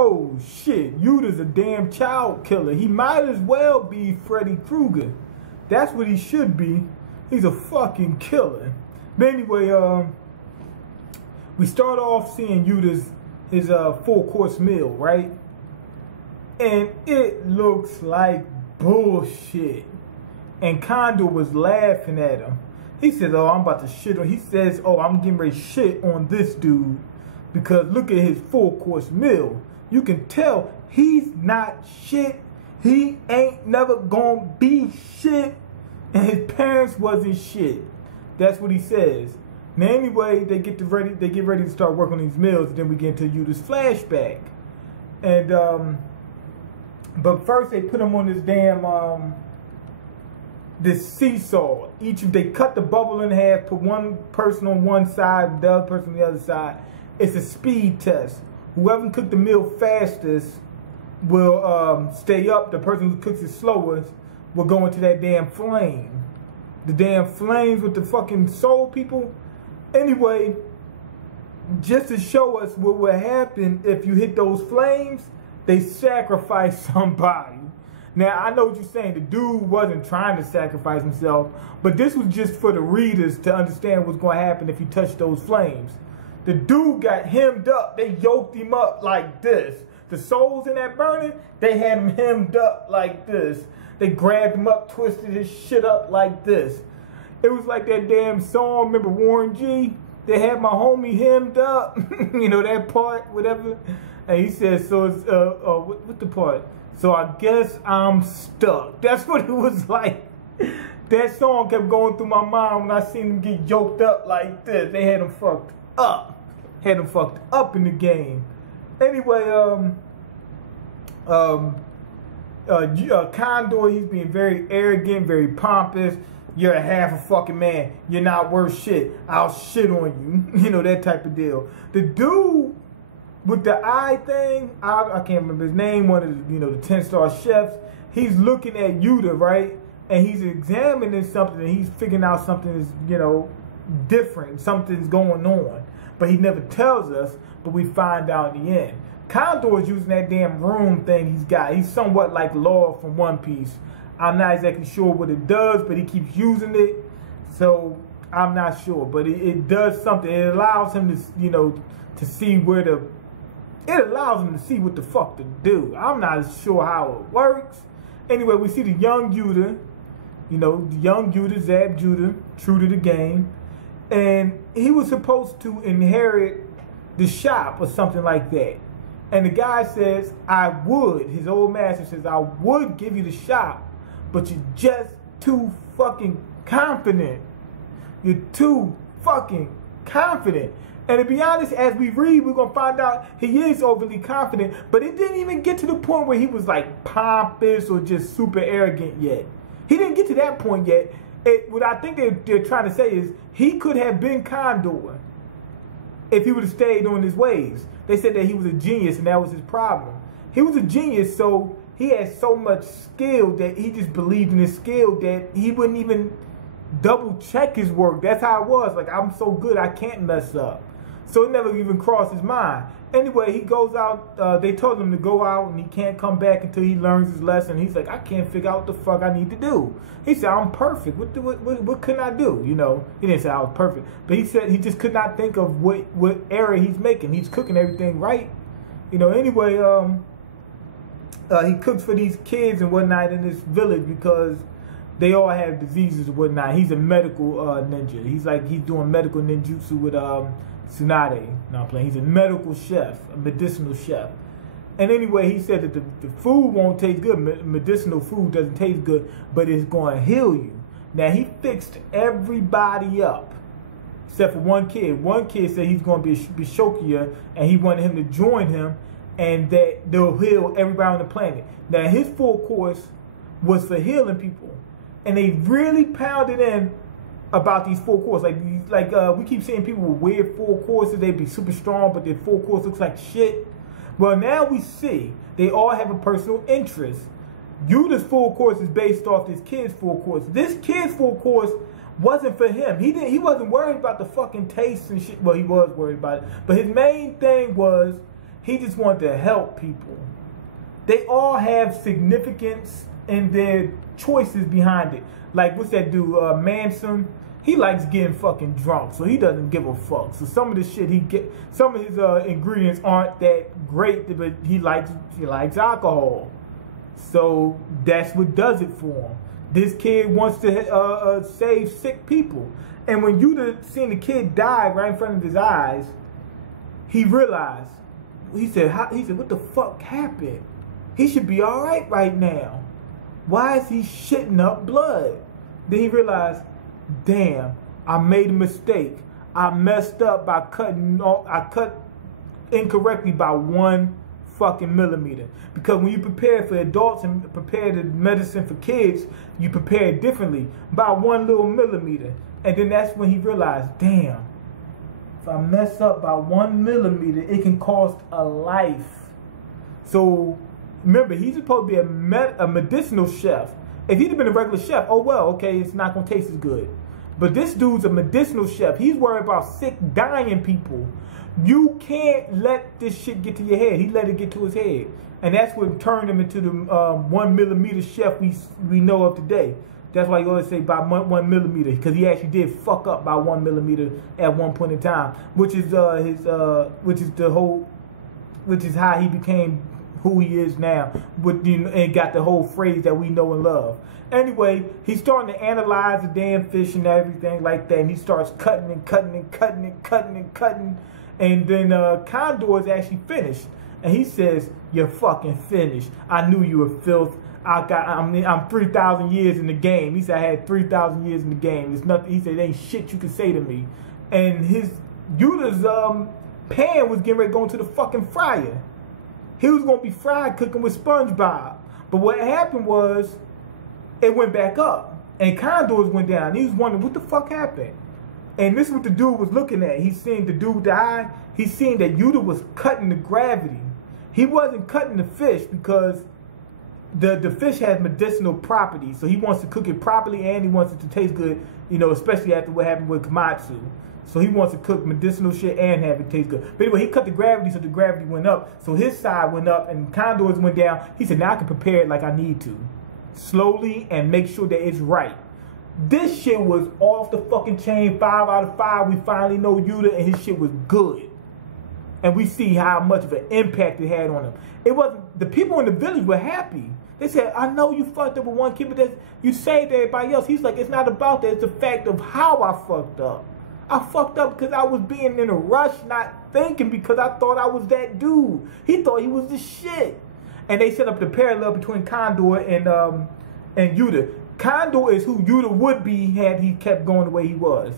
oh shit, Yuta's a damn child killer. He might as well be Freddy Krueger. That's what he should be. He's a fucking killer. But anyway, we start off seeing Yuta's his full-course meal, right? And it looks like bullshit. And Condor was laughing at him. He says, oh, I'm about to shit on. He says, oh, I'm getting ready to shit on this dude because look at his full-course meal. You can tell he's not shit. He ain't never gonna be shit. And his parents wasn't shit. That's what he says. Now anyway, they get ready to start working on these meals, and then we get into Yuta's flashback. And but first they put him on this damn this seesaw. They cut the bubble in half, put one person on one side, the other person on the other side. It's a speed test. Whoever can cook the meal fastest will stay up. The person who cooks it slowest will go into that damn flame. The damn flames with the fucking soul people. Anyway, just to show us what would happen if you hit those flames, they sacrifice somebody. Now, I know what you're saying. The dude wasn't trying to sacrifice himself, but this was just for the readers to understand what's going to happen if you touch those flames. The dude got hemmed up. They yoked him up like this. The souls in that burning, they had him hemmed up like this. They grabbed him up, twisted his shit up like this. It was like that damn song, remember Warren G? They had my homie hemmed up. You know, that part, whatever. And he said, so it's, what's the part? So I guess I'm stuck. That's what it was like. That song kept going through my mind when I seen them get yoked up like this. They had him fucked up. Had him fucked up in the game. Anyway, Condor, he's being very arrogant, very pompous. You're a half a fucking man. You're not worth shit. I'll shit on you. You know, that type of deal. The dude with the eye thing, I can't remember his name, one of the, the 10-star chefs, he's looking at Yuta, right? And he's examining something and he's figuring out something is, different. Something's going on. But he never tells us, but we find out in the end. Condor is using that damn room thing he's got. He's somewhat like Law from One Piece. I'm not exactly sure what it does, but he keeps using it. So I'm not sure. But it does something. It allows him to, to see where the... It allows him to see what the fuck to do. I'm not sure how it works. Anyway, we see the young Yuta. The young Yuta, Zab Judah, true to the game. And he was supposed to inherit the shop or something like that. And the guy says, I would. His old master says, I would give you the shop, but you're just too fucking confident. You're too fucking confident. And to be honest, as we read, we're going to find out he is overly confident, but it didn't even get to the point where he was like pompous or just super arrogant yet. He didn't get to that point yet. What I think they're trying to say is he could have been Condor if he would have stayed on his ways. They said that he was a genius and that was his problem. He was a genius, so he had so much skill that he just believed in his skill that he wouldn't even double check his work. That's how it was. Like, I'm so good, I can't mess up. So it never even crossed his mind. Anyway, he goes out. They told him to go out and he can't come back until he learns his lesson. He's like, I can't figure out what the fuck I need to do. He said, I'm perfect. What can I do? He didn't say I was perfect. But he said he just could not think of what error he's making. He's cooking everything right. Anyway, he cooks for these kids and whatnot in this village because they all have diseases and whatnot. He's a medical ninja. He's doing medical ninjutsu with Tsunade. No, I'm playing. He's a medical chef, a medicinal chef. And anyway, he said that the food won't taste good. Medicinal food doesn't taste good, but it's going to heal you. Now, he fixed everybody up, except for one kid. One kid said he's going to be Bishokia, and he wanted him to join him, and that they'll heal everybody on the planet. Now, his full course was for healing people. And they really pounded in about these full courses. We keep seeing people with weird full courses. They be super strong, but their full course looks like shit. Well, now we see they all have a personal interest. Yuta's full course is based off this kid's full course. This kid's full course wasn't for him. He wasn't worried about the fucking taste and shit. Well, he was worried about it. But his main thing was He just wanted to help people. They all have significance in their choices behind it. Like, what's that dude, Manson? He likes getting fucking drunk, so he doesn't give a fuck. So some of the shit some of his ingredients aren't that great, but he likes alcohol. So that's what does it for him. This kid wants to save sick people. And when you seen the kid die right in front of his eyes, he realized, he said, what the fuck happened? He should be all right now. Why is he shitting up blood? Then he realized, damn, I made a mistake. I messed up by I cut incorrectly by 1 fucking millimeter. Because when you prepare for adults and prepare the medicine for kids, you prepare it differently by 1 little millimeter. And then that's when he realized, damn, if I mess up by 1 millimeter, it can cost a life. So remember, he's supposed to be a medicinal chef. If he'd have been a regular chef, oh well, okay, it's not gonna taste as good. But this dude's a medicinal chef. He's worried about sick, dying people. You can't let this shit get to your head. He let it get to his head. And that's what turned him into the 1 millimeter chef we know of today. That's why you always say by 1 millimeter, because he actually did fuck up by 1 millimeter at one point in time, which is how he became who he is now, and got the whole phrase that we know and love. Anyway, he's starting to analyze the damn fish and everything like that, and he starts cutting and cutting and cutting and cutting and cutting, and then Condor is actually finished, and he says, "You're fucking finished. I knew you were filth. I'm 3,000 years in the game." He said, "I had 3,000 years in the game. There's nothing." He said, "There ain't shit you can say to me." And Yuta's pan was getting ready to go into the fucking fryer. He was going to be fried cooking with SpongeBob. But what happened was, it went back up. And Condors went down. He was wondering, what the fuck happened? And this is what the dude was looking at. He's seeing the dude die. He's seeing that Yuta was cutting the gravity. He wasn't cutting the fish because the fish has medicinal properties. So he wants to cook it properly and he wants it to taste good, you know, especially after what happened with Komatsu. So he wants to cook medicinal shit and have it taste good. But anyway, he cut the gravity, so the gravity went up. So his side went up and Condors went down. He said, now I can prepare it like I need to. Slowly and make sure that it's right. This shit was off the fucking chain, 5 out of 5. We finally know Yuta and his shit was good. And we see how much of an impact it had on him. It wasn't, the people in the village were happy. They said, I know you fucked up with one kid, but you saved everybody else. He's like, it's not about that. It's the fact of how I fucked up. I fucked up because I was being in a rush, not thinking, because I thought I was that dude. He thought he was the shit. And they set up the parallel between Condor and Yuta. Condor is who Yuta would be had he kept going the way he was.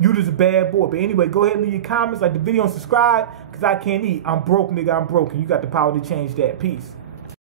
Yuta's a bad boy. But anyway, go ahead and leave your comments, like the video, and subscribe, because I can't eat. I'm broke, nigga. I'm broken. You got the power to change that. Peace.